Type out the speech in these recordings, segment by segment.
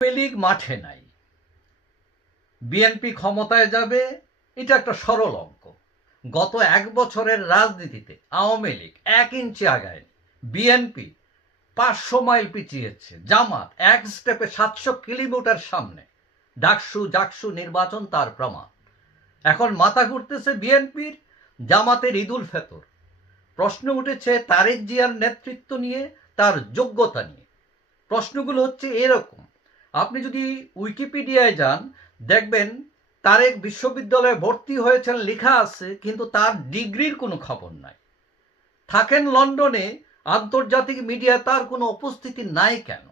আওয়ামী লীগ মাঠে নাই। বিএনপি ক্ষমতায় যাবে, এটা একটা সরল অঙ্ক। গত এক বছরের রাজনীতিতে আওয়ামী লীগ এক ইঞ্চি আগায়নি। বিএনপি পাঁচশো মাইল পিছিয়েছে। জামাত এক স্টেপে সাতশো কিলোমিটার সামনে। ডাকসু জাকসু নির্বাচন তার প্রমাণ। এখন মাথা ঘুরতেছে বিএনপির জামাতের ঈদুল ফেতর। প্রশ্ন উঠেছে তারেক জিয়ার নেতৃত্ব নিয়ে, তার যোগ্যতা নিয়ে। প্রশ্নগুলো হচ্ছে এরকম। আপনি যদি উইকিপিডিয়ায় যান, দেখবেন তারেক বিশ্ববিদ্যালয়ে ভর্তি হয়েছেন, লেখা আছে, কিন্তু তার ডিগ্রির কোনো খবর নাই। থাকেন লন্ডনে, আন্তর্জাতিক মিডিয়া তার কোনো উপস্থিতি নাই কেন?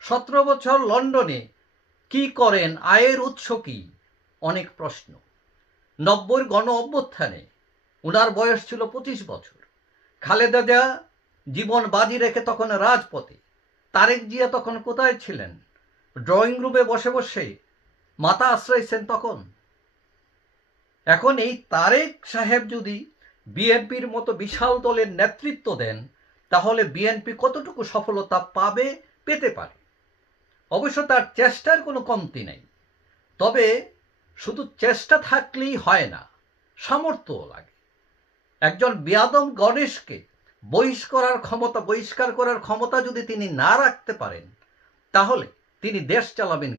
সতেরো বছর লন্ডনে কি করেন, আয়ের উৎস কি? অনেক প্রশ্ন। নব্বই গণ অভ্যুত্থানে ওনার বয়স ছিল পঁচিশ বছর। খালেদা জিয়া জীবন বাজি রেখে তখন রাজপথে। তারেক জিয়া তখন কোথায় ছিলেন? ড্রয়িং রুমে বসে বসে মাথা আশ্রয়ছেন তখন। এখন এই তারেক সাহেব যদি বিএনপির মতো বিশাল দলের নেতৃত্ব দেন, তাহলে বিএনপি কতটুকু সফলতা পাবে, পেতে পারে। অবশ্য তার চেষ্টার কোনো কমতি নেই। তবে শুধু চেষ্টা থাকলেই হয় না, সামর্থ্যও লাগে। একজন বিয়াদম গণেশকে বহিষ্কার করার ক্ষমতা, বহিষ্কার করার ক্ষমতা যদি তিনি না রাখতে পারেন, তাহলে তিনি দেশ চালাবেন